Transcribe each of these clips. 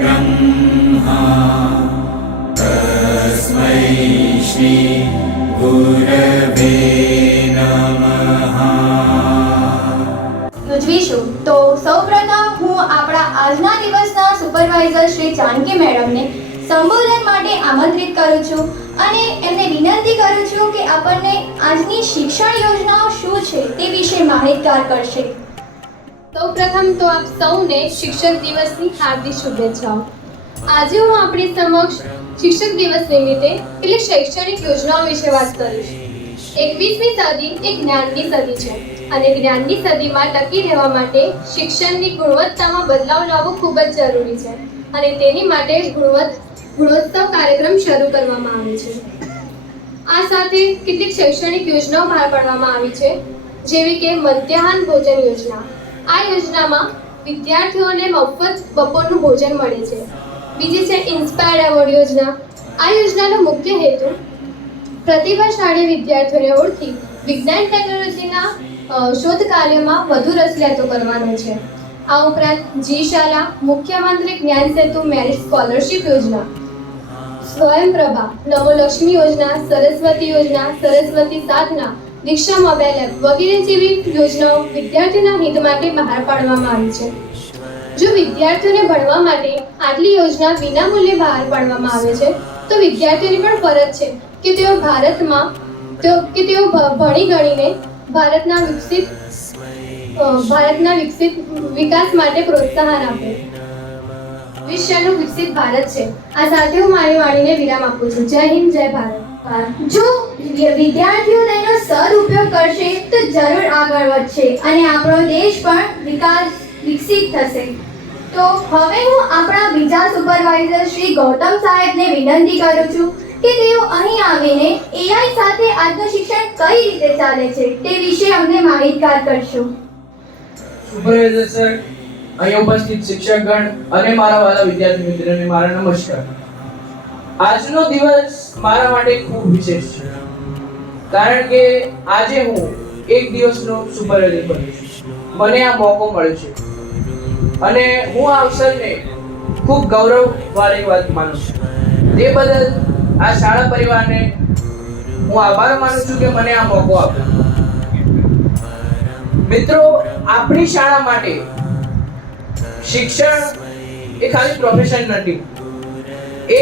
ब्रह्मा तस्मै श्री गुरवे नमः। ઉજવીશું તો સૌપ્રથમ હું આપણા આજના દિવસના સુપરવાઇઝર શ્રી જાનકી મેડમને સંબોધન માટે આમંત્રિત કરું છું અને એમને વિનંતી કરું છું કે આપણને આજની શિક્ષણ યોજનાઓ શું છે તે વિશે માહિતગાર કરશે। સૌપ્રથમ તો આપ સૌને શિક્ષક દિવસની હાર્દિક શુભેચ્છાઓ। આજે હું આપણી સમક્ષ શિક્ષક દિવસ નિમિત્તે એટલે શૈક્ષણિક યોજનાઓ વિશે વાત કરીશ। 21મી સદી એ જ્ઞાનની સદી છે અને જ્ઞાનની સદીમાં ટકી રહેવા માટે શિક્ષણની ગુણવત્તામાં બદલાવ લાવવો ખૂબ જ જરૂરી છે અને તેની માટે ગુણોત્સવ કાર્યક્રમ શરૂ કરવામાં આવે છે। આ સાથે કેટલીક શૈક્ષણિક યોજનાઓ બહાર પાડવામાં આવી છે, જેવી કે મધ્યાહન ભોજન યોજના। આ યોજનામાં વિદ્યાર્થીઓને મફત બપોરનું ભોજન મળે છે। બીજી છે ઇન્સ્પાયર્ડ એવોર્ડ યોજના। આ યોજનાનો મુખ્ય હેતુ પ્રતિભાશાળી વિદ્યાર્થીઓને ઓળખી વિજ્ઞાન ટેકનોલોજીના શોધ કાર્યમાં વધુ રસ લેતો કરવાનો છે। આ ઉપરાંત જી શાલા, મુખ્યમંત્રી જ્ઞાન સેતુ મેરિટ સ્કોલરશિપ યોજના, સ્વયંપ્રભા, નવલક્ષ્મી યોજના, સરસ્વતી યોજના, સરસ્વતી સાધના, દીક્ષા મોબાઈલ એપ વગેરે જેવી યોજનાઓ વિદ્યાર્થીઓના હિત માટે બહાર પાડવામાં આવી છે। જો વિદ્યાર્થીઓને ભણવા માટે આટલી યોજના વિનામૂલ્યે બહાર પાડવામાં આવે છે તો વિદ્યાર્થીઓની પણ ફરજ છે કે તેઓ ભણી ગણીને ભારતના વિકસિત વિકાસ માટે પ્રોત્સાહન આપે। વિશ્વનું વિકસિત ભારત છે। આ સાથે હું મારી વાણીને વિરામ આપું છું। જય હિન્દ, જય ભારત। જો વિદ્યાર્થીઓ તેનો સદુપયોગ કરશે તો જરૂર આગળ વધશે અને આપણો દેશ પણ વિકસિત થશે। તો હવે હું આપણા બીજા સુપરવાઇઝર શ્રી ગૌતમ સાહેબને વિનંતી કરું છું કે તેઓ અહીં આવીને એઆઈ સાથે આજનું શિક્ષણ કઈ રીતે ચાલે છે તે વિશે અમને માહિતગાર કરશો। સુપરવાઇઝર સર, અહીં ઉપસ્થિત શિક્ષકગણ અને મારા વાલા વિદ્યાર્થી મિત્રોને મારા નમસ્કાર। આજનો દિવસ મારા માટે ખૂબ વિશેષ છે, કારણ કે આજે હું એક દિવસનો સુપરવાઇઝર બન્યો છું। મને આ મોકો મળ્યો છે અને હું આ અવસરને ખૂબ ગૌરવવાળી વાત માનું છું। તે બદલ આ શાળા પરિવારને હું આભાર માનું છું કે મને આ મોકો આપ્યો। મિત્રો, આપણી શાળા માટે શિક્ષણ એ ખાલી પ્રોફેશન નથી। એ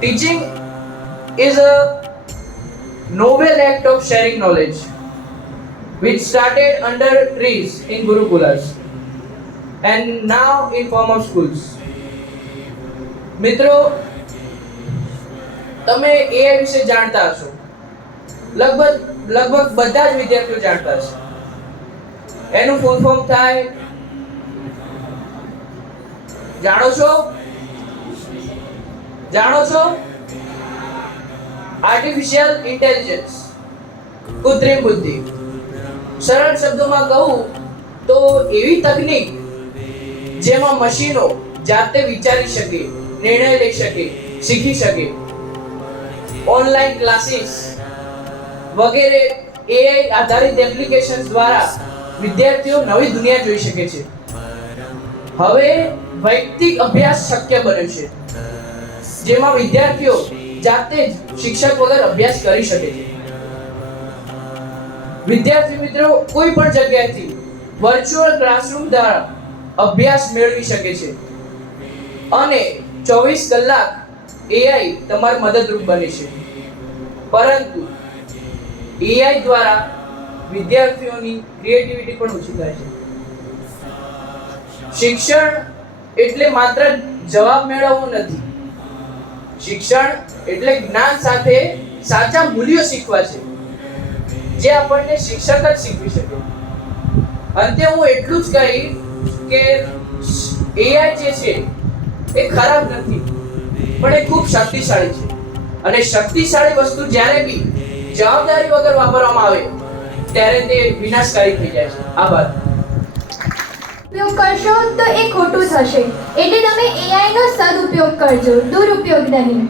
teaching is a noble act of sharing knowledge which started under trees in gurukulas and now in form of schools। મિત્રો, તમે AI વિશે જાણતા હશો, લગભગ બધા જ વિદ્યાર્થીઓ જાણતા હશે। એનું ફૂલ ફોર્મ થાય, જાણો છો? આર્ટિફિશિયલ ઇન્ટેલિજન્સ, કૃત્રિમ બુદ્ધિ। સરળ શબ્દોમાં કહું તો એવી તકનીક જેમાં મશીનો જાતે વિચારી શકે, નિર્ણય લઈ શકે, શીખી શકે। ઓનલાઈન ક્લાસીસ વગેરે એઆઈ આધારિત એપ્લિકેશન્સ દ્વારા વિદ્યાર્થીઓ નવી દુનિયા જોઈ શકે છે। હવે વૈયક્તિક અભ્યાસ શક્ય બન્યો છે, જેમાં વિદ્યાર્થીઓ જાતે જ શિક્ષક વગર અભ્યાસ કરી શકે છે। વિદ્યાર્થી મિત્રો કોઈ પણ જગ્યાએથી વર્ચ્યુઅલ ક્લાસરૂમ દ્વારા અભ્યાસ મેળવી શકે છે અને 24 કલાક એઆઈ તમારી મદદરૂપ બને છે। પરંતુ એઆઈ દ્વારા વિદ્યાર્થીઓની ક્રિએટિવિટી પણ ઓછી થાય છે। શિક્ષણ એટલે માત્ર જવાબ મેળવવો નથી, શિક્ષણ એટલે જ્ઞાન સાથે સાચા મૂલ્યો શીખવા છે, જે આપણને શિક્ષક જ શીખવી શકે। અંતે હું એટલું જ કહીશ કે એઆઈ જે છે એ ખરાબ નથી, પણ એ ખૂબ શક્તિશાળી છે અને શક્તિશાળી વસ્તુ જ્યારે બી જવાબદારી વગર વાપરવામાં આવે ત્યારે તે વિનાશકારી થઈ જાય છે। આભાર। ઉપયોગ કરશો તો એ ખોટું થશે, એટલે તમે એઆઈ નો સદુપયોગ કરજો, દુરુપયોગ નહીં।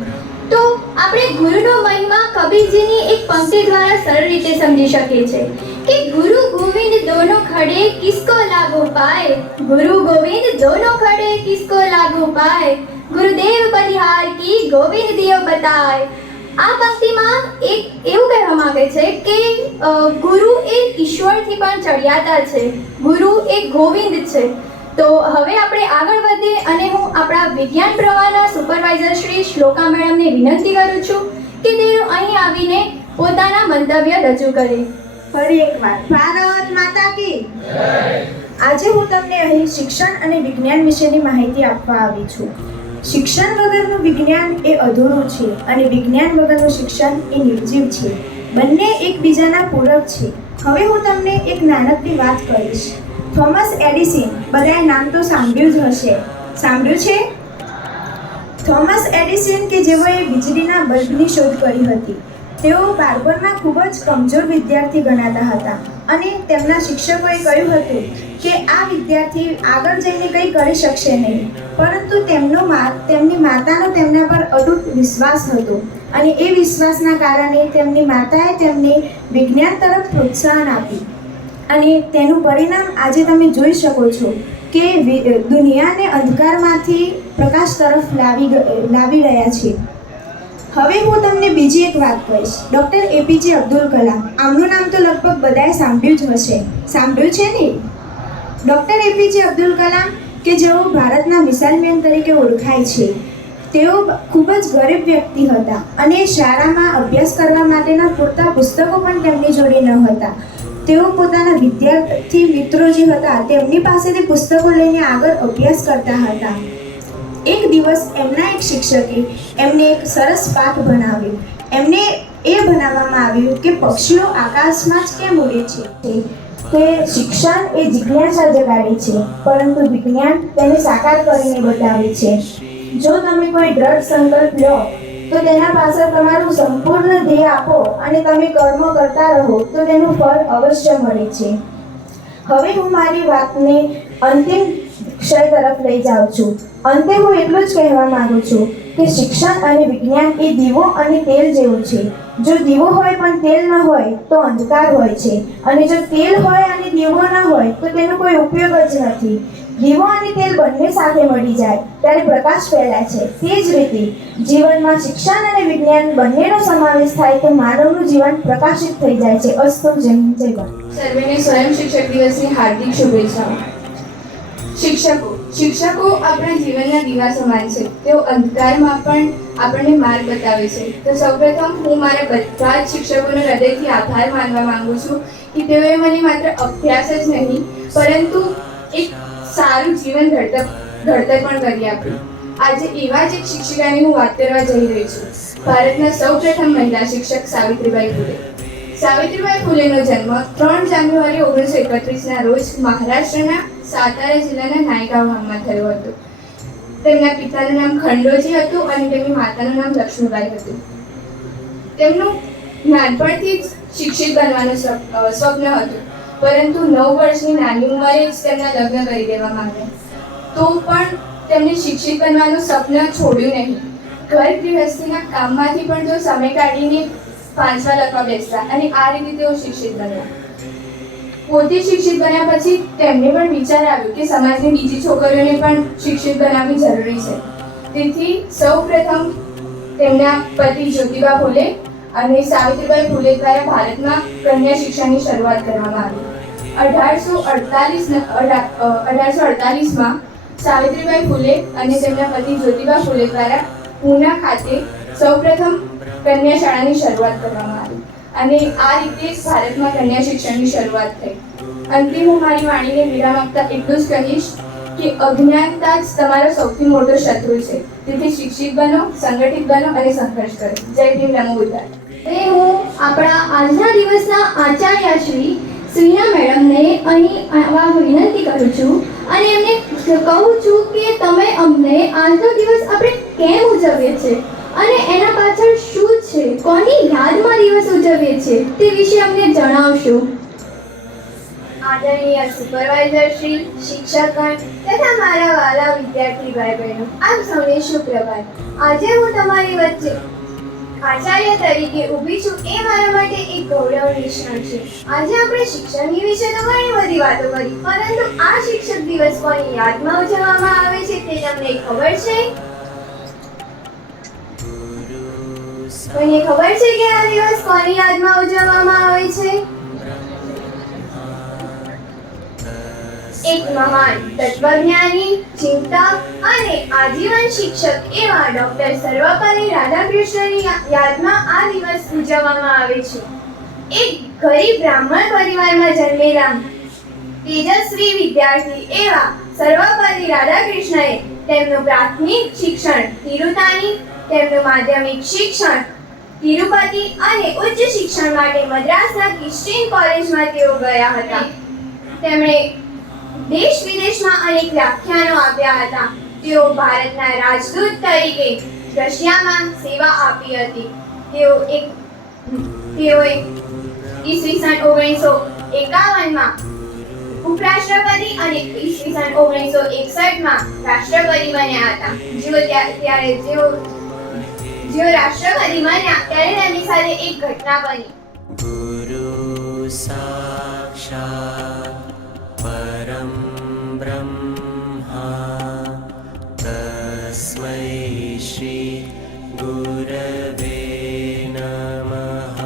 તો આપણે ગુરુનો મહિમા કબીરજીની એક પંક્તિ દ્વારા સરળ રીતે સમજી શકીએ છીએ कि गुरु गोविंद दोनों खड़े किसको लागू पाए, गुरु गोविंद दोनों खड़े किसको लागू पाए, गुरुदेव बलिहार की गोविंद दियो बताए। આ પંક્તિમાં એક એવું કહેવા માંગે છે કે ગુરુ એ ઈશ્વરથી પણ ચડિયાતા છે, ગુરુ એ ગોવિંદ છે। તો હવે આપણે આગળ વધીએ અને હું આપણા વિજ્ઞાન પ્રવાહના સુપરવાઇઝર શ્રી શ્લોકા મેડમને વિનંતી કરું છું કે તેઓ અહીં આવીને પોતાના મંતવ્ય રજૂ કરે। ફરી એકવાર ભારત માતા કી આજે હું તમને અહીં શિક્ષણ અને વિજ્ઞાન વિશેની માહિતી આપવા આવી છું। શિક્ષણ વગરનું વિજ્ઞાન એ અધૂરું છે અને વિજ્ઞાન વગરનું શિક્ષણ એ નિર્જીવ છે। બંને એકબીજાના પૂરક છે। હવે હું તમને એક નાનકડી વાત કહીશ। થોમસ એડિસન, બધાએ નામ તો સાંભળ્યું જ હશે, સાંભળ્યું છે? થોમસ એડિસન કે જેઓએ વીજળીના બલ્બની શોધ કરી હતી, તેઓ બાળપણમાં ખૂબ જ કમજોર વિદ્યાર્થી ગણાતા હતા અને તેમના શિક્ષકોએ કહ્યું હતું કે આ વિદ્યાર્થી આગળ જઈને કંઈ કરી શકશે નહીં, પરંતુ તેમની માતાનો તેમના પર અતૂટ વિશ્વાસ હતો અને એ વિશ્વાસના કારણે તેમની માતાએ તેમને વિજ્ઞાન તરફ પ્રોત્સાહન આપ્યું અને તેનું પરિણામ આજે તમે જોઈ શકો છો કે દુનિયાને અંધકારમાંથી પ્રકાશ તરફ લાવી રહ્યા છે। હવે હું તમને બીજી એક વાત કહીશ। ડૉક્ટર એપીજે અબ્દુલ કલામ, આમનું નામ તો લગભગ બધાએ સાંભળ્યું જ હશે, સાંભળ્યું છે ને? ડૉક્ટર એપીજે અબ્દુલ કલામ કે જેઓ ભારતના મિસાઇલ મેન તરીકે ઓળખાય છે, તેઓ ખૂબ જ ગરીબ વ્યક્તિ હતા અને શાળામાં અભ્યાસ કરવા માટેના પૂરતા પુસ્તકો પણ તેમની જોડે ન હતા। તેઓ પોતાના વિદ્યાર્થી મિત્રો જે હતા તેમની પાસેથી પુસ્તકો લઈને આગળ અભ્યાસ કરતા હતા। એક દિવસ એમના એક શિક્ષકે એમને એક સરસ પાઠ ભણાવ્યો। એમને એ ભણાવવામાં આવ્યું કે પક્ષીઓ આકાશમાં જ કેમ ઉડે છે, કે શિક્ષણ એ જિજ્ઞાસા જગાડે છે પરંતુ વિજ્ઞાન તેને સાકાર કરીને બતાવે છે। જો તમે કોઈ દ્રઢ સંકલ્પ લો તો તેના પાછળ તમારું સંપૂર્ણ ધ્યેય આપો અને તમે કર્મ કરતા રહો તો તેનું ફળ અવશ્ય મળે છે। હવે હું મારી વાતને અંતિમ વિષય તરફ લઈ જાઉં છું। અંતે હું એટલું જ કહેવા માંગુ છું કે શિક્ષણ અને વિજ્ઞાન એ દીવો અને તેલ જેવું છે। જો દીવો હોય પણ તેલ ન હોય તો અંધકાર હોય છે અને જો તેલ હોય અને દીવો ન હોય તો તેનો કોઈ ઉપયોગ જ નથી। દીવો અને તેલ બંને સાથે મળી જાય ત્યારે પ્રકાશ ફેલાય છે। તે જ રીતે જીવનમાં શિક્ષણ અને વિજ્ઞાન બંનેનો સમાવેશ થાય તો માનવનું જીવન પ્રકાશિત થઈ જાય છે। અસ્તુ જય હિન્દ, જય ભારત। સર્વેને સ્વયં શિક્ષક દિવસની હાર્દિક શુભેચ્છાઓ। શિક્ષકો આપણા જીવનના દીવા સમાન છે। તેઓ અંધકારમાં પણ આપણને માર્ગ બતાવે છે। તો સૌપ્રથમ હું મારા બધા જ શિક્ષકોનો હૃદયથી આભાર માનવા માંગુ છું કે તેઓએ મને માત્ર અભ્યાસ જ નહીં પરંતુ એક સારું જીવન ઘડતર પણ કરી આપ્યું। આજે એવા જ એક શિક્ષિકાની હું વાત કરવા જઈ રહી છું। ભારતના સૌપ્રથમ મહિલા શિક્ષક સાવિત્રીબાઈ ફૂલે। સાવિત્રીબાઈ ફૂલેનો જન્મ 3 જાન્યુઆરી 1931ના રોજ મહારાષ્ટ્રના સાતારા જિલ્લાના નાયગાંવ ગામમાં થયો હતો। તેમના પિતાનું નામ ખંડોજી હતું અને તેમની માતાનું નામ લક્ષ્મીબાઈ હતું। તેમનું નાનપણથી જ શિક્ષિત બનવાનું સ્વપ્ન હતું, પરંતુ 9 વર્ષની નાની ઉંમરે જ તેમના લગ્ન કરી દેવામાં આવ્યા। તો પણ તેમને શિક્ષિત બનવાનું સપન છોડ્યું નહીં। ઘર ગૃહસ્થીના કામમાંથી પણ તેઓ સમય કાઢીને વાંચવા લખવા બેસતા અને આ રીતે તેઓ શિક્ષિત બન્યા। પોતે શિક્ષિત બન્યા પછી તેમને પણ વિચાર આવ્યો કે સમાજની બીજી છોકરીઓને પણ શિક્ષિત બનાવવી જરૂરી છે। તેથી સૌપ્રથમ તેમના પતિ જ્યોતિબા ફૂલે અને સાવિત્રીબાઈ ફૂલે દ્વારા ભારતમાં કન્યા શિક્ષણની શરૂઆત કરવામાં આવી। 1848માં સાવિત્રીબાઈ ફૂલે અને તેમના પતિ જ્યોતિબા ફૂલે દ્વારા પૂના ખાતે સૌપ્રથમ કન્યા શાળાની શરૂઆત કરવામાં આવી અને આ રીતે ભારતમાં કન્યા શિક્ષણની શરૂઆત થઈ। અંતે હું મારી વાણીને વિરામ આપતા એટલું જ કહીશ કે અજ્ઞાનતા જ તમારો સૌથી મોટો શત્રુ છે। તેથી શિક્ષિત બનો, સંગઠિત બનો અને સંઘર્ષ કરો। જય ભીમ, નમો બુદ્ધાય। હું આપણા આજના દિવસના આચાર્ય શ્રી શ્રીના મેડમને અહીં આવવા વિનંતી કરું છું અને એમને કહું છું કે તમે અમને આજનો દિવસ આપણે કેમ ઉજવીએ છીએ અને એના પાછળ શું છે, કોની યાદમાં દિવસ ઉજવીએ છીએ તે વિશે અમને જણાવશો। આદરણીય સુપરવાઇઝર શ્રી, શિક્ષકગણ તથા મારા વાલા વિદ્યાર્થી ભાઈ બહેનો, આપ સૌને સુપ્રભાત। આજે હું તમારી વચ્ચે આચાર્ય તરીકે ઊભી છું એ મારા માટે એક ગૌરવની ક્ષણ છે. આજે આપણે શિક્ષણ વિશે તો ઘણી બધી વાતો કરી, પરંતુ આ શિક્ષક દિવસ કોની યાદમાં ઉજવવામાં આવે છે તે તમને ખબર છે? કોઈને ખબર છે કે આ દિવસ કોની યાદમાં ઉજવવામાં આવે છે? એક મહાન તત્વજ્ઞાની, ચિંતક અને આજીવન શિક્ષક એવા ડોક્ટર સર્વપલ્લી રાધાકૃષ્ણની યાદમાં આ દિવસ ઉજવવામાં આવે છે. એક ગરીબ બ્રાહ્મણ પરિવારમાં જન્મેલા તેજસ્વી વિદ્યાર્થી એવા સર્વપલ્લી રાધાકૃષ્ણએ તેમનું પ્રાથમિક શિક્ષણ તિરુતાની, તેમનું માધ્યમિક શિક્ષણ તિરુપતિ અને ઉચ્ચ શિક્ષણ માટે મદ્રાસના ક્રિશ્ચિયન કોલેજમાં તેઓ ગયા હતા. તેમણે દેશ વિદેશમાં અનેક વ્યાખ્યાનો આપ્યા હતા. તેઓ ભારતના રાજદૂત તરીકે રશિયામાં સેવા આપી હતી. તેઓએ ઈસવીસન 1951માં ઉપરાષ્ટ્રપતિ અને ઈસવીસન 1961માં રાષ્ટ્રપતિ બન્યા હતા. જેઓ રાષ્ટ્રપતિ બન્યા ત્યારે તેમની સાથે એક ઘટના બની. गुरु साक्षात् परं ब्रह्मा तस्मै श्री गुरवे नमः.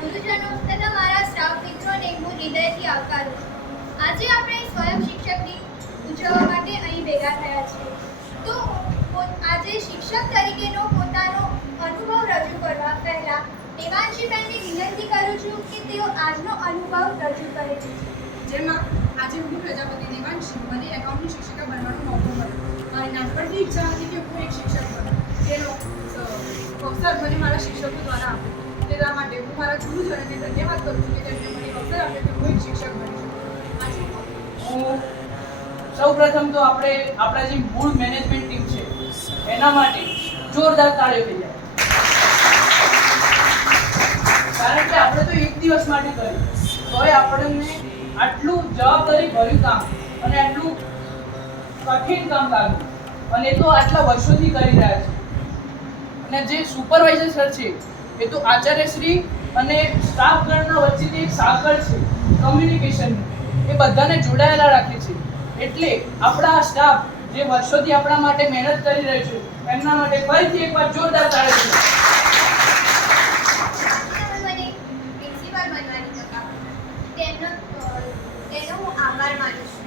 ગુરુજનો તથા મારા સ્ટાફ મિત્રોને હું હૃદયથી આવકારું છું. આજે આપણે સ્વયં શિક્ષક દિન ઉજવવા માટે અહીં ભેગા થયા છીએ. તો આજે શિક્ષક તરીકેનો પોતાનો અનુભવ રજૂ કરવા પહેલા દેવાંશીબેનને વિનંતી કરું છું કે તેઓ આજનો અનુભવ રજૂ કરે. જેમાં આજે હું પ્રજાપતિ દેવાંશી મને એકાઉન્ટની શિક્ષિકા બનવાનો મોકો મળ્યો. મારી નાનપણથી ઈચ્છા હતી કે હું એક શિક્ષક બનું, જેનો અવસર મને મારા શિક્ષકો દ્વારા આપ્યો. તેના માટે હું મારા ગુરુજનોને ધન્યવાદ કરું છું કે તેમણે મને અવસર આપ્યો કે હું એક શિક્ષક બની શકું. આજે હું સૌપ્રથમ તો આપણા જે મૂળ મેનેજમેન્ટ ટીમ છે એના માટે જોરદાર તાળીઓ થઈ જાય. કારણ કે આપણે તો એક દિવસ માટે કર્યું, તોય આપણને આટલું જવાબદારી ભર્યું કામ અને આટલું કઠિન કામ લાગ્યું, અને એ તો આટલા વર્ષોથી કરી રહ્યા છે. અને જે સુપરવાઇઝર સર છે એ તો આચાર્યશ્રી અને સ્ટાફગણના વચ્ચેની એક સાંકળ છે કમ્યુનિકેશનની, એ બધાને જોડાયેલા રાખે છે. એટલે આપણા સ્ટાફ જે વર્ષોથી આપણા માટે મહેનત કરી રહ્યો છે એમના માટે ફરીથી એકવાર જોરદાર તાળીઓ. મને પ્રિન્સિપાલ બનવાની તક આપી તેનો હું આભાર માનું છું.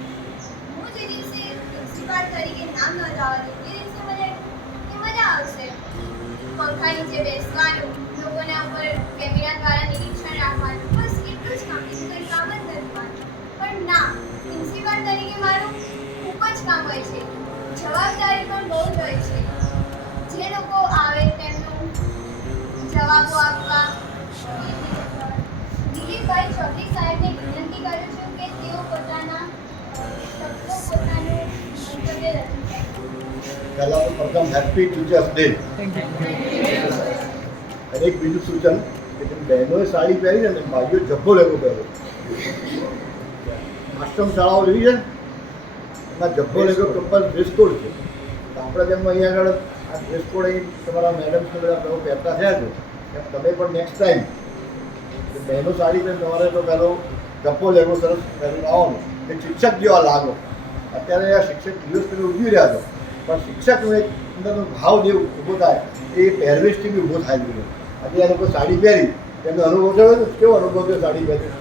હું જે દિવસે પ્રિન્સિપાલ તરીકે નામ નોંધાવવાનું એ દિવસે મને મજા આવશે. પંખા નીચે બેસવાનું, લોકોના ઉપર કેમેરા દ્વારા નિરીક્ષણ રાખવાનું, બસ એટલું જ કામ, બીજું કંઈ કામ જ નથી. પણ ના, પ્રિન્સિપાલ તરીકે મારું ખૂબ જ કામ હોય છે, જવાબદારી પણ બહુ જ હોય છે. જે લોકો આવે તેમનું જવાબો આપવા. દિલીપભાઈ ચૌધરી સાહેબને વિનંતી કરું છું કે તેઓ પોતાનું મંતવ્ય રજૂ કરે. પહેલાં તો પ્રથમ હેપી ટીચર્સ ડે. અને એક બીજું સૂચન કે જેમ બહેનોએ સાડી પહેરી છે ને ભાઈઓ જબ્બો લેવો પહેરો. આશ્રમ શાળાઓ જોઈ છે એમાં જબ્બો લેવો કમ્પલ ડ્રેસ કોડ છે. આપણે જેમ અહીંયા આગળ આ ડ્રેસ કોડ અહીં તમારા મેડમ્સ બધા પહેરો પહેરતા થયા છો એમ તમે પણ નેક્સ્ટ ટાઈમ બહેનો સાડી પહેરી તમારે તો પહેલો જબ્બો લેવો સરસ પહેરીને આવવાનો, એ શિક્ષક જેવા લાગો. અત્યારે આ શિક્ષક દિવસ તમે ઉજવી રહ્યા છો, પણ શિક્ષકનો એક અંદરનો ભાવ જે ઊભો થાય એ પહેરવેશથી બી ઊભો થાય છે. આજે આ લોકો સાડી પહેરી એમનો અનુભવ થયો ને, કેવો અનુભવ થયો સાડી પહેરી?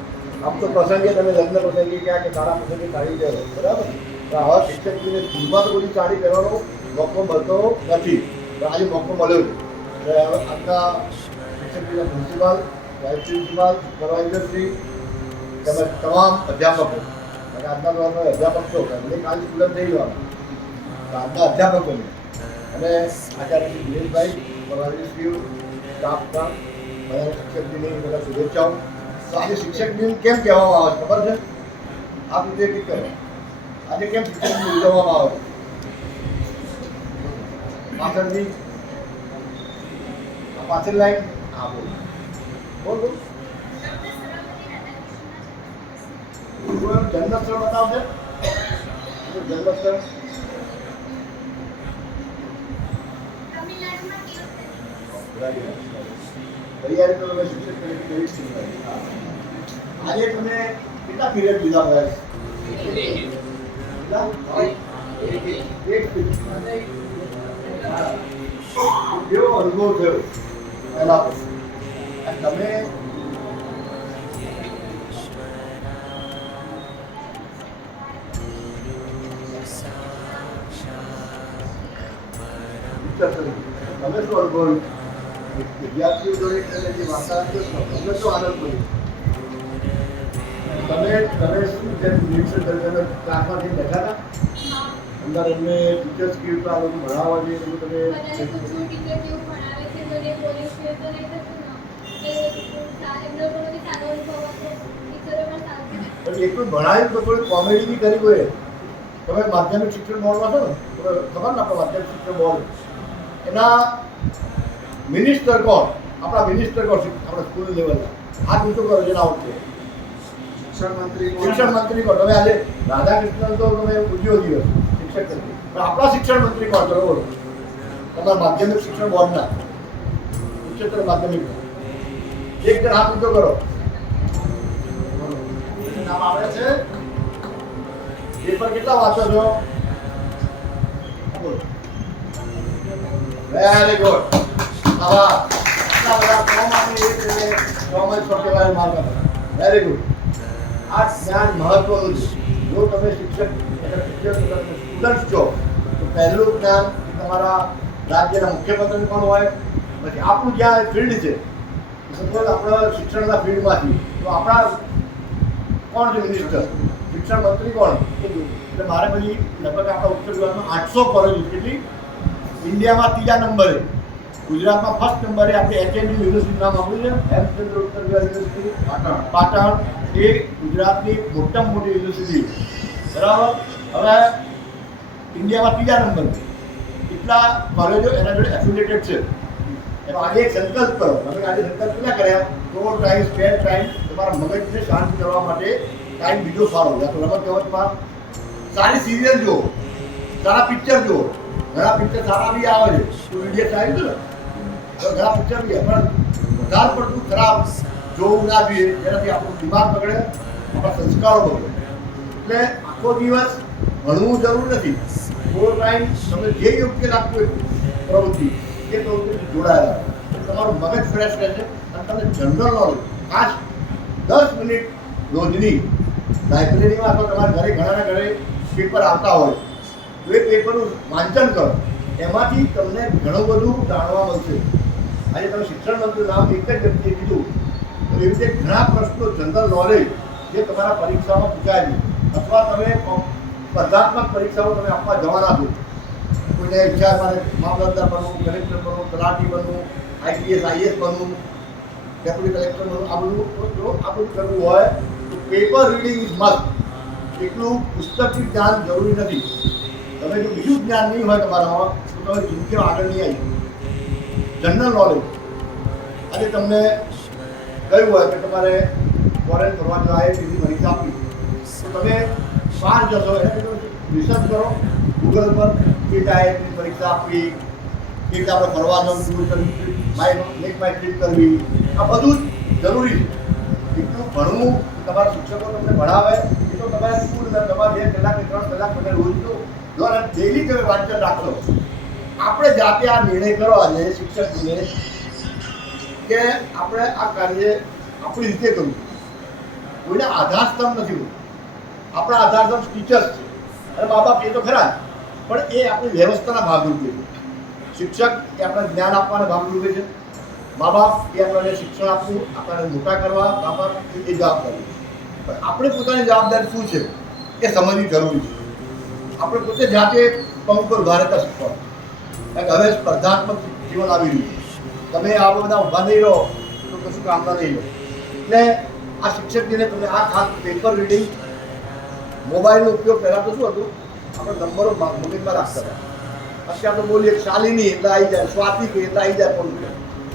આમ તો પ્રસંગે તમે લગ્ન પ્રસંગે ક્યાં કે સારા પ્રસંગે સાડી પહેરો, બરાબર. તો આવા શિક્ષકને સ્કૂલમાં તો બધી સાડી પહેરવાનો મોકો મળતો નથી, પણ આજે મોકો મળ્યો છે. એટલે આજના શિક્ષકના પ્રિન્સિપાલ, વાઇસ પ્રિન્સિપાલ, સુપરવાઇઝરશ્રી તેમજ તમામ અધ્યાપકો, અને આજના ધોરણનો અધ્યાપક તો એમને કાલે સ્ટુડન્ટ થઈ જવાનું, આજના અધ્યાપકોને અને આચાર્ય શ્રી દિનેશભાઈ, સુપરવાઇઝરશ્રીઓ, સ્ટાફગણ, બધા શિક્ષકજીની બધા શુભેચ્છાઓ. તો આજે શિક્ષક દિન કેમ કહેવામાં આવે છે ખબર છે? આ રીતે ઠીક કરો. આજે કેમ શિક્ષક દિન ઉજવવામાં આવે છે? પાછળની પાછળ લાઈન હા બોલ જન્મસ્થળ બતાવશે. જન્મસ્થળ તૈયારી તો તમે શિક્ષક તરીકે કેવી રીતે કરી? આજે તમે કેટલા પીરિયડ લીધા હોય? કેવો અનુભવ થયો પહેલા તમે? તમે શું અનુભવ્યું? વિદ્યાર્થીઓ જોડે જે વાર્તા તમને શું આનંદ મળ્યો? તમે શું જેમ નિરીક્ષણ કરી ક્લાસમાંથી બેઠા હતા અંદર એમને ટીચર્સ કેવી રીતે આ બધું ભણાવવા જોઈએ એવું તમે એટલું ભણાવ્યું તો થોડી કોમેડી બી કરી હોય. તમે માધ્યમિક શિક્ષણ બોર્ડમાં છો ને, ખબર ને આપણે માધ્યમિક શિક્ષણ બોર્ડ એના મિનિસ્ટર કોણ? આપણા મિનિસ્ટર કોણ? આપણા સ્કૂલ લેવલના હાથ ઊંચો કરો જેના આવડશે. શિક્ષણ મંત્રી કોણ? તમે આજે રાધાકૃષ્ણ તો તમે ઉજ્યો દિવસ શિક્ષક તરીકે, પણ આપણા શિક્ષણ મંત્રી કોણ? બરોબર, તમારા માધ્યમિક શિક્ષણ બોર્ડના ઉચ્ચતર માધ્યમિકના એક જણ હાથ ઊંચો કરો. નામ આવે છે? પેપર કેટલા વાંચો છો? Very good. આવા આટલા બધા ફોર્મ આપી એક રીતે ચોમસ પર કહેવાય માર્ક. Very good. આ જ્ઞાન મહત્વનું છે. જો તમે સ્ટુડન્ટ છો તો પહેલું જ્ઞાન તમારા રાજ્યના મુખ્યમંત્રી પણ હોય. પછી આપણું જ્યાં ફિલ્ડ છે, સપોઝ આપણા શિક્ષણના ફિલ્ડમાંથી તો આપણા કોણ છે મિનિસ્ટર, શિક્ષણ મંત્રી કોણ? એટલે મારે પછી લગભગ આપણા ઉત્તર ગુજરાતમાં 800 કોલેજો, કેટલી ઇન્ડિયામાં 3જા નંબરે, ગુજરાતમાં ફર્સ્ટ નંબરે આપણે HNU યુનિવર્સિટી નામ આપ્યું છે, હેમચંદ્ર ઉત્તર ગુજરાત યુનિવર્સિટી પાટણ. એ ગુજરાતની મોટામાં મોટી યુનિવર્સિટી, બરાબર. હવે ઇન્ડિયામાં 3જા નંબર, એટલા કોલેજો એના જોડે એફિલિએટેડ છે. એમાં આજે એક સંકલ્પ કરો. તમે આજે સંકલ્પ ક્યાં કર્યા? થોડો ટાઈમ, સ્પેર ટાઈમ તમારા મગજને શાંત કરવા માટે ટાઈમ બીજો ફાળો. યા તો રમત ગમતમાં સારી સિરિયલ જુઓ, સારા પિક્ચર જુઓ. ઘણા પિક્ચર સારા બી આવે છે, તો વિડીયો ચાલી છે ને, તો ઘણા પિક્ચર બી, પણ વધારે પડતું ખરાબ જોવું ના જોઈએ, જેનાથી આપણું દિમાગ બગડે, આપણા સંસ્કારો બગડે. એટલે આખો દિવસ ભણવું જરૂર નથી. થોડો ટાઈમ તમે જે યોગ્ય લાગતું હોય પ્રવૃત્તિ એ પ્રવૃત્તિથી જોડાયેલા, તમારું મગજ ફ્રેશ રહેશે અને તમને જનરલ નોલેજ ખાસ 10 મિનિટ રોજની લાઇબ્રેરીમાં અથવા તમારા ઘરે ઘણાના ઘરે પેપર આવતા હોય તો એ પેપરનું વાંચન કરો. એમાંથી તમને ઘણું બધું જાણવા મળશે. આજે તમે શિક્ષણ મંત્રીનું નામ એક જ વ્યક્તિએ કીધું, તો એવી રીતે ઘણા પ્રશ્નો જનરલ નોલેજ જે તમારા પરીક્ષામાં પૂછાય છે, અથવા તમે સ્પર્ધાત્મક પરીક્ષાઓ તમે આપવા જવાના છો. કોઈને ઈચ્છા મારે મામલતદાર બનવું, કલેક્ટર બનવું, તલાટી બનવું, IPS IAS બનવું, ડેપ્યુટી કલેક્ટર બનવું, આ બધું કરવું હોય તો પેપર રીડિંગ ઇઝ મસ્ટ. એટલું પુસ્તકથી જ્ઞાન જરૂરી નથી. તમે જો બીજું જ્ઞાન નહીં હોય તમારામાં તો તમે જિંદગીમાં આગળ નહીં આવી. જનરલ નોલેજ, આજે તમને કહ્યું હોય કે તમારે ફોરેન ફરવા જવા બીજી પરીક્ષા આપી, તો તમે બહાર જશો એને રિસર્ચ કરો ગૂગલ પર, કે ટાઈપની પરીક્ષા આપવી, કે આપણે ફરવા જવું, મેક માય ટ્રીપ કરવી, આ બધું જ જરૂરી છે. એટલું ભણવું, તમારા શિક્ષકો તમને ભણાવે એ તો તમારે સ્કૂલના તમારે 2 કલાક કે 3 કલાક તમે રોજનું જો ડેલી તમે વાંચન રાખશો. આપણે જાતે આ નિર્ણય કરો આજે શિક્ષક દિને કે આપણે આ કાર્ય આપણી રીતે કરવું. કોઈને આધારસ્તંભ નથી. આપણા આધારસ્તંભ ટીચર્સ છે અને મા બાપ એ તો ખરા, પણ એ આપણી વ્યવસ્થાના ભાગરૂપે છે. શિક્ષક એ આપણે જ્ઞાન આપવાના ભાગરૂપે છે. મા બાપ એ આપણને શિક્ષણ આપવું, આપણને મોટા કરવા, મા બાપ એ જવાબદારી. પણ આપણે પોતાની જવાબદારી શું છે એ સમજવી જરૂરી છે. આપણે પોતે જાતે પગ ઉપર ઉભા રહેતા શીખવાનું. કારણ કે હવે સ્પર્ધાત્મક જીવન આવી રહ્યું. તમે આવા બધા ઊભા નહીં રહો તો કશું કામના નહીં રહો. એટલે આ શિક્ષક દિને તમે આ ખાસ પેપર રીડિંગ, મોબાઈલનો ઉપયોગ પહેલાં તો શું હતું, આપણે નંબરો મગજમાં રાખતા હતા. અત્યારે તો બોલીએ શાલિની એટલે આવી જાય, સ્વાતિ કે એટલે આવી જાય ફોન. પણ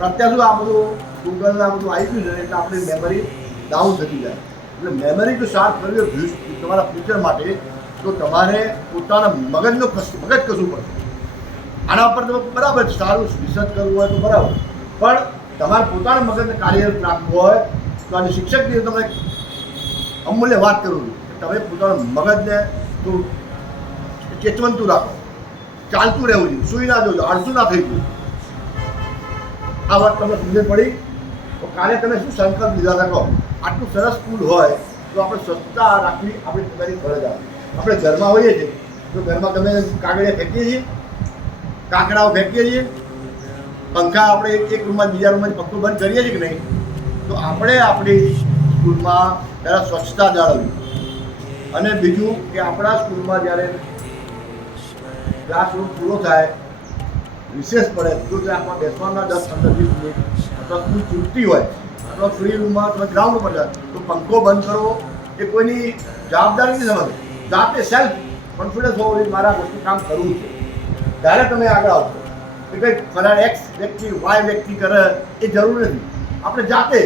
અત્યારે શું આ બધું ગૂગલના બધું આવી ગયું છે એટલે આપણી મેમરી ડાઉન થતી જાય. એટલે મેમરી જો શાર્પ કરવી હોય તમારા ફ્યુચર માટે તો તમારે પોતાના મગજ કશું પડશે. આના ઉપર તમે બરાબર સારું રિસર્ચ કરવું હોય તો બરાબર, પણ તમારે પોતાના મગજને કાર્યરત રાખવું હોય તો આજે શિક્ષક દિવસે તમે અમૂલ્ય વાત કરું છું કે તમે પોતાના મગજને તો ચેતવંતું રાખો, ચાલતું રહેવું જોઈએ, સૂઈ ના જોજો, આળસું ના થઈ ગયું. આ વાત તમને સમજ પડી તો કાલે તમે શું સંકલ્પ લીધા શકો. આટલું સરસ સ્કૂલ હોય તો આપણે સ્વચ્છતા રાખવી આપણી પોતાની ફરજ આવે. આપણે ઘરમાં હોઈએ છીએ તો ઘરમાં તમે કાગળિયા ફેંકીએ છીએ, કાંકડાઓ ફેંકીએ છીએ, પંખા આપણે એક રૂમમાં બીજા રૂમમાં પંખો બંધ કરીએ છીએ કે નહીં. તો આપણે આપણી સ્કૂલમાં પહેલાં સ્વચ્છતા જાળવવી. અને બીજું કે આપણા સ્કૂલમાં જ્યારે ક્લાસરૂમ પૂરો થાય, રિસેસ પડે તો ક્લાસમાં બેસવાના 10-15-20 મિનિટ અથવા સ્કૂલ છૂટતી હોય અથવા ફ્રી રૂમમાં તમે ગ્રાઉન્ડ ઉપર જાય તો પંખો બંધ કરવો એ કોઈની જવાબદારી નથી સમજે. જાતે સેલ્ફ કોન્ફિડન્સ હોવો જોઈએ, મારા વસ્તુ કામ કરવું છે. ત્યારે તમે આગળ આવશો. કે ભાઈ ફલાણ X વ્યક્તિ Y વ્યક્તિ કરે એ જરૂર નથી. આપણે જાતે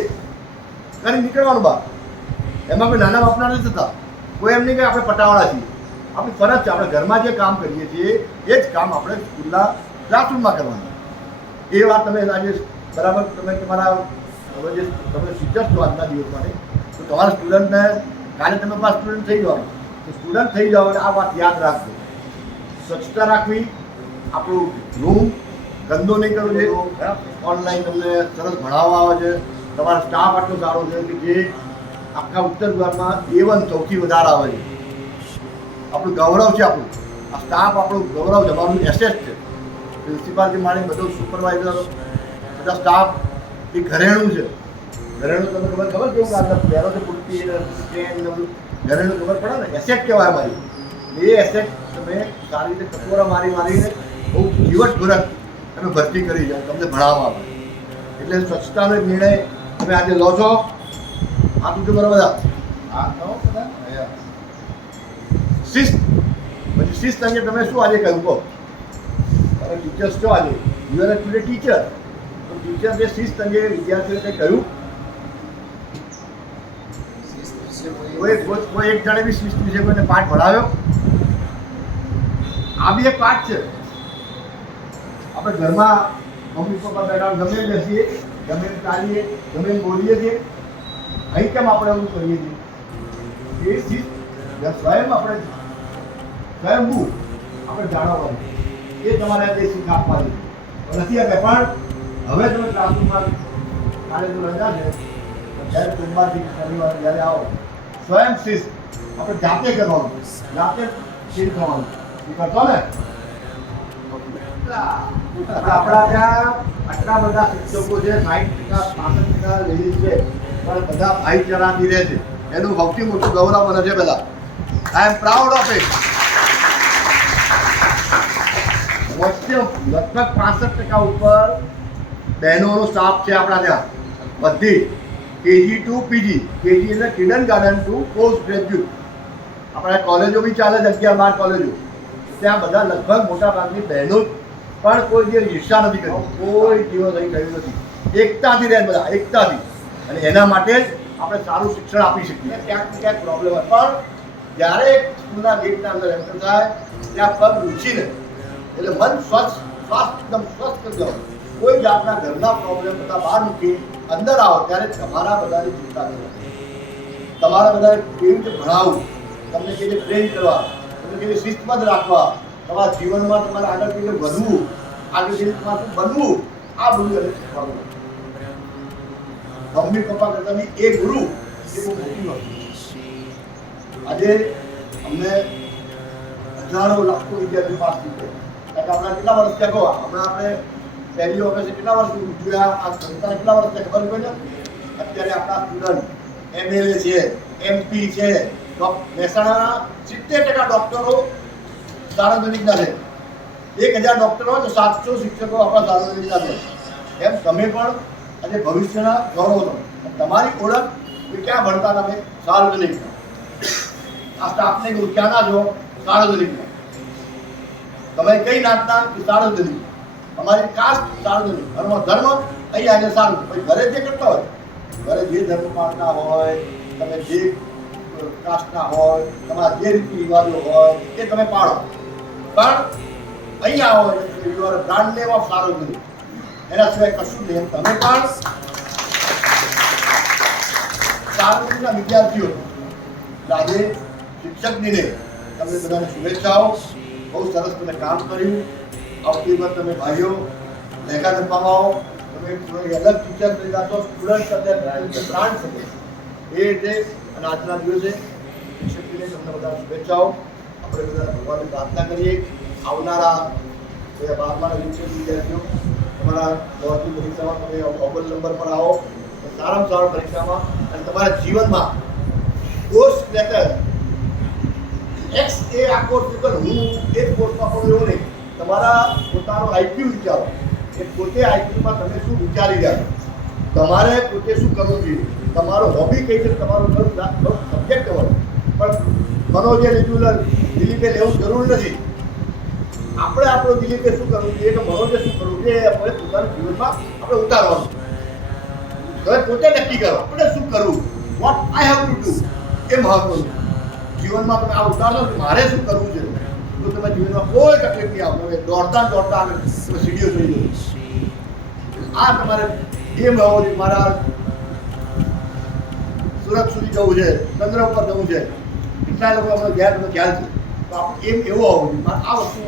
કરી નીકળવાનું બહાર. એમાં કોઈ નાના બાપના નથી થતા. કોઈ એમ નહીં કે આપણે પટાવાળા છીએ. આપણી ફરજ છે. આપણે ઘરમાં જે કામ કરીએ છીએ એ જ કામ આપણે સ્કૂલના ક્લાસરૂમમાં કરવાનું. એ વાત તમે આજે બરાબર તમે તમારા હવે જે તમે ટીચર્સ છો આજના દિવસ માટે તો તમારા સ્ટુડન્ટને કાલે તમે પાસ સ્ટુડન્ટ થઈ જવાનું. તો સ્ટુડન્ટ થઈ જાઓ અને આ વાત યાદ રાખજો. સ્વચ્છતા રાખવી, આપણું રૂમ ગંદો નહીં કરવો જોઈએ. ઓનલાઈન તમને સરસ ભણાવવા આવે છે, તમારો સ્ટાફ આટલો સારો છે કે જે આખા ઉત્તર ગુજરાતમાં A1 સૌથી વધારે આવે છે. આપણું ગૌરવ છે. આપણું આ સ્ટાફ આપણું ગૌરવ છે, અમારું એસેટ છે. પ્રિન્સિપાલથી માંડી બધું સુપરવાઇઝર બધા સ્ટાફ એ ઘરેણું છે. ઘરેણું તમને ખબર કેવું આગળ પહેલો છે પૂરતી ટ્રેન ઘરેણું ખબર પડે ને, એસેટ કહેવાય અમારી. એ એસેટ તમે સારી રીતે ટકોરા મારીને બહુ જીવટભરક તમે ભરતી કરી જાય તમને ભણાવવા આવે. એટલે સ્વચ્છતાનો એક નિર્ણય તમે આજે લો છો. આ તું બરાબર બધા શિસ્ત. પછી શિસ્ત અંગે તમે શું આજે કહ્યું કહો? તમે ટીચર્સ છો આજે, યુ આર ટુડે ટીચર. તો ટીચર જે શિસ્ત અંગે વિદ્યાર્થીઓને કંઈ કહ્યું? કોઈ એક જણે બી શિસ્ત વિશે કોઈને પાઠ ભણાવ્યો? આ બી એક પાઠ છે. આપણે ઘરમાં મમ્મી પપ્પા બેઠા ગમે એમ બેસીએ, ગમે એમ ચાલીએ, ગમે એમ બોલીએ છીએ. અહીં કેમ આપણે એવું કરીએ છીએ? એ શિસ્ત સ્વયં આપણે સ્વયંભૂ આપણે જાણવાનું એ તમારે તે શીખ આપવાની નથી આપે. પણ હવે તમે ક્લાસરૂમમાં કાલે જો રજા છે જ્યારે સોમવારથી શનિવાર જ્યારે આવો સ્વયં શિસ્ત આપણે જાતે કરવાનું, જાતે શીખ થવાનું. એ કરશો ને? આપણા ત્યાં આટલા બધા શિક્ષકો છે, 60% 65% લેડીઝ છે, પણ બધા ભાઈચારાથી રહે છે. એનું સૌથી મોટું ગૌરવ મને છે. બધા I am proud of it. લગભગ 65% ઉપર બહેનોનો સ્ટાફ છે આપણા ત્યાં. બધી કેજી ટુ પીજી, કેજી એટલે kindergarten to post graduate. આપણા કોલેજો બી ચાલે છે, 11-12 કોલેજો. ત્યાં બધા લગભગ મોટા ભાગની બહેનો પણ કોઈ જે ઈર્ષા નથી કરી, કોઈ દિવસ અહીં કહ્યું નથી. એકતાથી રહે બધા, એકતાથી. અને એના માટે જ આપણે સારું શિક્ષણ આપી શકીએ. ક્યાંક ક્યાંક પ્રોબ્લેમ હોય પણ જ્યારે સ્કૂલના ગેટના અંદર એન્ટર થાય ત્યાં પગ ઊંચીને એટલે મન સ્વચ્છ એકદમ સ્વસ્થ કરી દેવાનું. કોઈ જાતના ઘરના પ્રોબ્લેમ બધા બહાર મૂકી અંદર આવો ત્યારે તમારા બધાની ચિંતા કરવાની, તમારા બધાને કેવી રીતે ભણાવવું, તમને કેવી રીતે ટ્રેન કરવા, તમને કેવી શિસ્તબદ્ધ રાખવા, તમારા જીવનમાં તમારે આગળ કેવી રીતે વધવું, આગળ કેવી રીતે તમારે બનવું, આ બધું એને શીખવાનું. મમ્મી પપ્પા કરતા બી એ ગુરુ એ બહુ મોટી વાત છે. આજે અમને હજારો લાખો વિદ્યાર્થીઓ પાસ થઈ ગયા. આપણા કેટલા વર્ષ ત્યાં કહો, હમણાં આપણે પહેલી ઓગસ્ટે કેટલા વર્ષ ઉજવ્યા, આ સંસ્થાને કેટલા વર્ષ ત્યાં ખબર પડે? અત્યારે આપણા સ્ટુડન્ટ MLA છે, MP છે, મહેસાણાના 70% ડૉક્ટરો સાર્વજનિકના છે. 1000 ડૉક્ટરો હોય તો 700 શિક્ષકો આપણા સાર્વજનિકના છે. એમ તમે પણ આજે ભવિષ્યના ગૌરવ છો. તમારી ઓળખ ક્યાં ભણતા તમે? સાર્વજનિકમાં. આ સ્ટાફને ક્યાંના છો? સાર્વજનિકમાં. તમે કઈ નાતના? સાર્વજનિક. તમારી કાસ્ટ સાર્વજનિક, ધર્મ અહીં આજે સારું. પછી ઘરે જે કરતા હોય, ઘરે જે ધર્મ પાળતા હોય, તમે જે કાસ્ટના હોય, તમારા જે રીતિ રિવાજો હોય એ તમે પાળો. પણ અહીં આવો એટલે you are brand name of સાર્વજનિક. એના સિવાય કશું નહીં. તમે પણ સાર્વજનિકના વિદ્યાર્થીઓ. આજે શિક્ષક દિને તમને બધાને શુભેચ્છાઓ. બહુ સરસ તમે કામ કર્યું. આવતી વખત તમે ભાઈઓ લેખા ડબ્બામાં આવો, તમે અલગ ટીચર થઈ જાતો, સ્ટુડન્ટ સાથે બ્રાન્ડ શકે એ રીતે. અને આજના દિવસે શિક્ષક દિને તમને બધા શુભેચ્છાઓ. આપણે બધા ભગવાનની પ્રાર્થના કરીએ આવનારા 12મા વિદ્યાર્થીઓ તમારા બોર્ડની પરીક્ષામાં તમે અવ્વલ નંબર પર આવો, સારામાં સારી પરીક્ષામાં, અને તમારા જીવનમાં કોર્સ લેટર એક્સ એ આ કોર્સ હું એ જ કોર્સમાં પણ એવું નહીં. તમારા પોતાનો આઈક્યુ વિચારો કે પોતે આઈક્યુમાં તમે શું વિચારી રહ્યા છો, તમારે પોતે શું કરવું જોઈએ, તમારો હોબી કઈ છે, તમારું સબ્જેક્ટ હોય. પણ મનોજે રેગ્યુલર દિલીપે લેવું જરૂર નથી. આપણે આપણો દિલીપે શું કરવું જોઈએ કે મનોજે શું કરવું જોઈએ આપણે પોતાના જીવનમાં આપણે ઉતારવાનું. તમે પોતે નક્કી કરો આપણે શું કરવું, what I have to do, એ મહત્વનું. જીવનમાં તમે આ ઉતારો મારે શું કરવું છે, તો તમે જીવનમાં કોઈ તકલીફ નહીં આવે. દોડતા આગળ તમે સીડીઓ જોઈ લો. આ તમારે એમ હોવો જોઈએ મારા સુરત સુધી જવું છે, ચંદ્ર ઉપર જવું છે. કેટલા લોકો અમને ગયા તમને ખ્યાલ છે. તો આપણે એમ એવો હોવો જોઈએ મારે આ વસ્તુ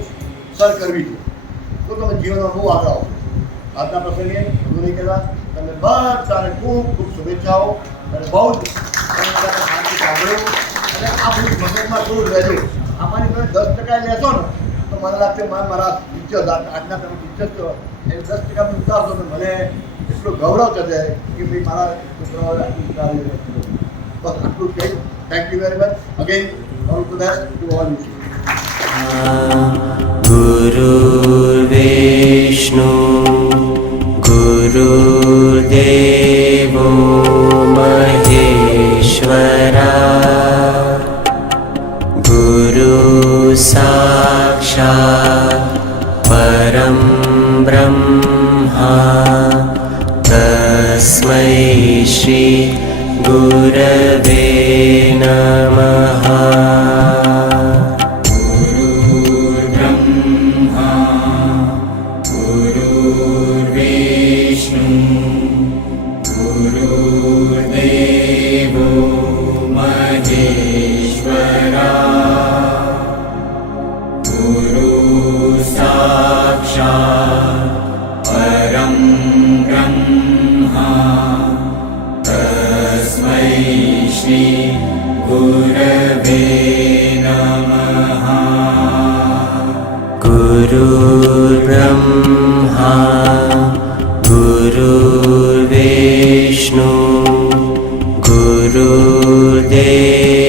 સર કરવી છે, તો તમે જીવનમાં બહુ આગળ આવો. આજના પ્રસંગે બધું નહીં કહેવા. તમને બધાને ખૂબ ખૂબ શુભેચ્છાઓ. અને બહુ જ સાંભળ્યું અને આ બધું મગજમાં થોડું રહેજો. આમાંની તમે 10% લેશો ને તો મને લાગશે મારા ટીચર્સ આજના તમે ટીચર્સ છો એ 10% ઉતારશો તો મને એટલું ગૌરવ થશે કે ભાઈ મારા છોકરાઓ આટલું ઉતારી બસ આટલું કહી thank you very much again all to best to all you. गुरुर्विष्णु गुरुर्देवो महेश्वरा गुरु साक्षात् परं ब्रह्मा तस्मै श्री गुरवे नमः. गुरुर्ब्रह्मा गुरुर्विष्णु गुरुर्देवो